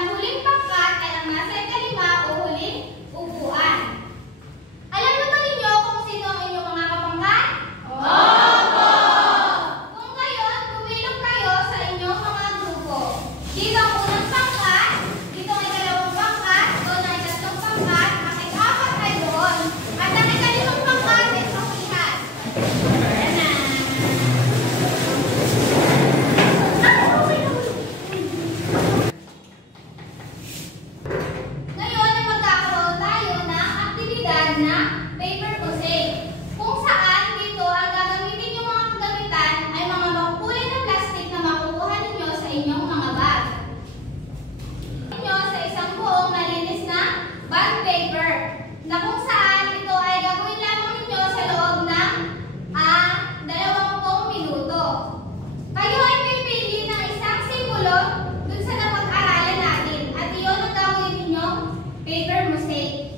ang huling pangkat ay ang nasa ikalima o huling upuan. Alam naman ninyo kung sino ang inyong mga kapangkat? Opo! Kung gayon, pumilog kayo sa inyong mga grupo. Dito ang unang pangkat, dito ang ikalawang pangkat, doon ang ikatlong pangkat, ang ikapat ay doon, at ang ikalimang pangkat ay sa ulihan. Ngayon ay magkakaroon tayo ng aktibidad na paper mosaic. Kung saan dito ang gagamitin yung mga kagamitan ay mga makukulay na plastic na makukuha ninyo sa inyong mga bag. Ninyo sa isang buong malinis na bond paper na kung saan ito ay gagawin lamang ninyo sa loob ng 20 minuto. Kayo ay pipili ng isang simbolo dun sa napag-aralan natin at iyon ang gagawin ninyong paper mosaic.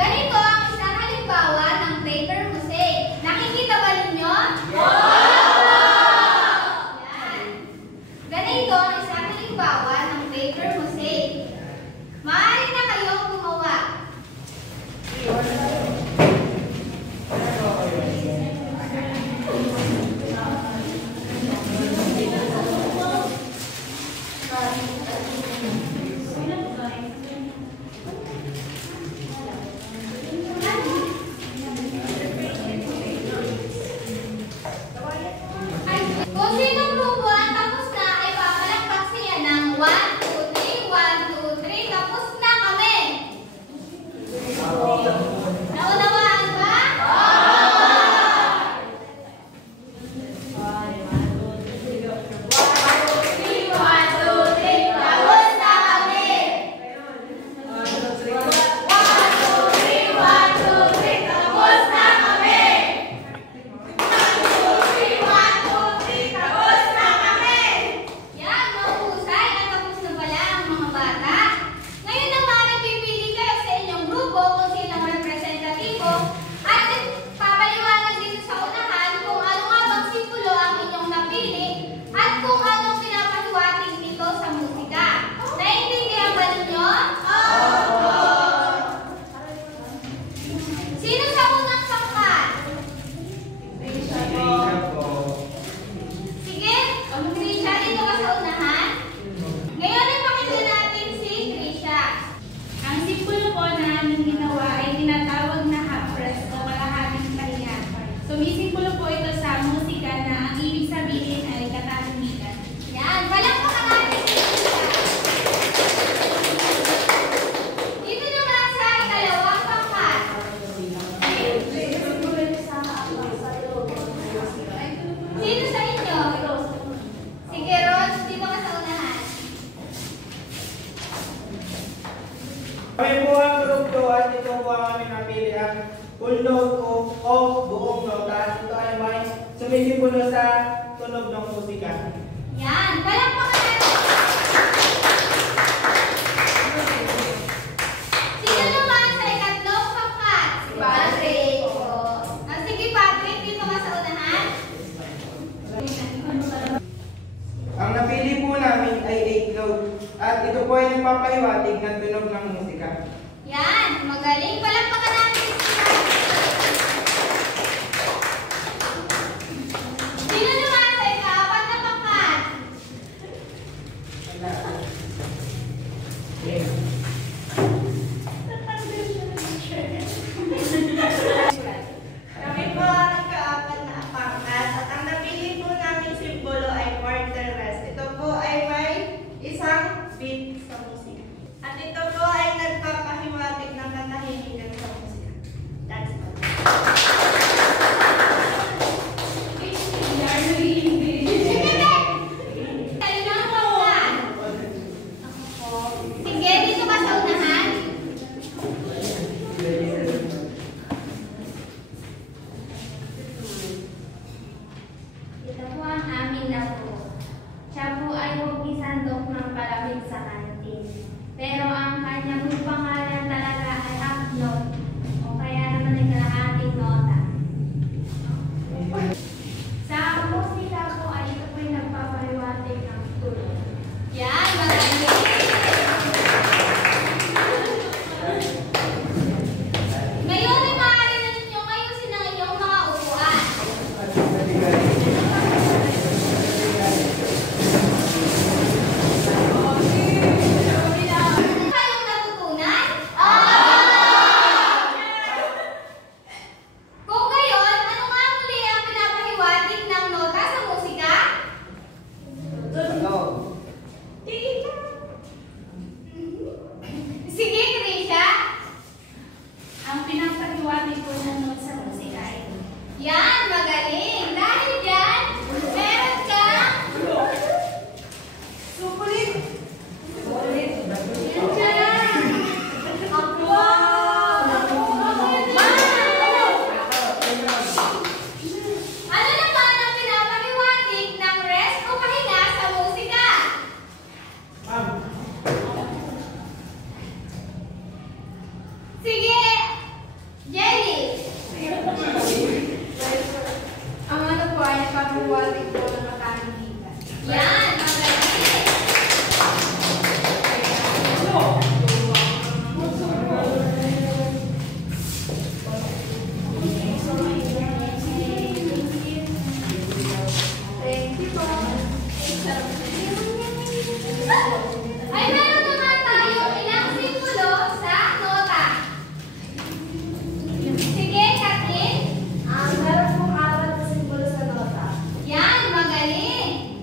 Ganito ang isang halimbawa ng paper mosaic. Nakikita ba ninyo? Yan. Ganito ang isang halimbawa ng paper mosaic. Maaari na kayong gumawa. Kung sinong grupo ang tapos na ay papalakpak siya ng 1, 2, 3, 1, 2, 3, tapos na kami. Naunawaan ba? Yan, mahusay at tapos na pala ang mga bata. Ngayon naman, nagpipili kayo sa inyong grupo kung sino ang representatibo at papaliwanag dito sa unahan kung ano nga bang simbolo ang inyong napili at kung anong pinapahiwatig dito sa musika. Naiintindihan ba ninyo? Opo! Sino sa unang pangkat? Sige, Grisha, dito ka sa unahan. Ngayon ay pakinggan natin si Grisha. Ang simbolo po na aming ginawa ay tinatawag na half-rest o kalahating pahinga. Sumisimbolo po ito sa musika na ang ibig sabihin ay katahimikan. Yan, palakpakan natin si Grisha. Dito naman sa ikalawang pangkat. Sino sa inyo? Sige, Ros, dito ka sa unahan. Kami po ang grupo at ito po ang aming napili ang full note o buong nota at ito ay may sumisimbolo sa tunog ng musika. Yan, palakpakan natin. Sino naman sa ikatlong pangkat? Si Patrick. Sige, Patrick, dito ka sa unahan. Ang napili po namin ay 8 note at ito po ay nagpapahiwatig ng tunog ng musika. Yan, magaling. Palakpakan natin si Patrick. Sino naman sa ikaapat na pangkat? Kami po ang ikaapat na pangkat at ang napili po namin simbolo ay quarter rest. Ito po ay may isang beat sa musika. At ito po ay nagpapahiwatig ng katahimikan sa musika. Ay, meron naman tayo ilang simbolo sa nota. Sige, Kathleen. Meron pong 4 na simbolo sa nota. Yan, magaling.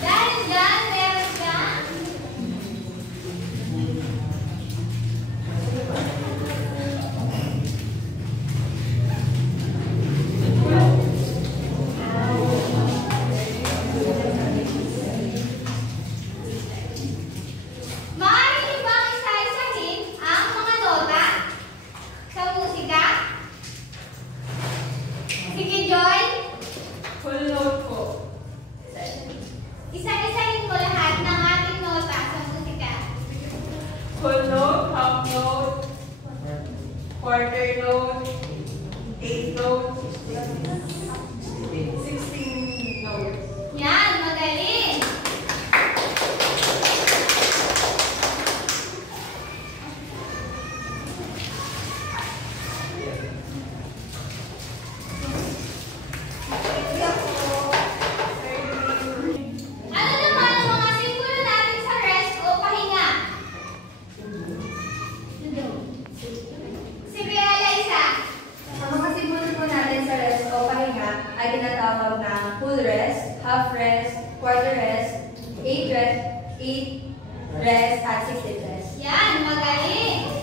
Dahil dyan, meron kang maaari niyo bang isa-isahin ang mga nota sa musika? Sige, Joy. Full note po. Isa-isahin mo lahat ng ating nota sa musika. Full note, half note, quarter note, 8 note, 16 notes. Yan, magaling. Ano naman ang mga simbolo natin sa rest o pahinga? Si Kuya Eliza. Ang mga simbolo po natin sa rest o pahinga ay tinatawag na full rest, half rest, quarter rest, 8 rest, at 16 rest. Yan, magaling.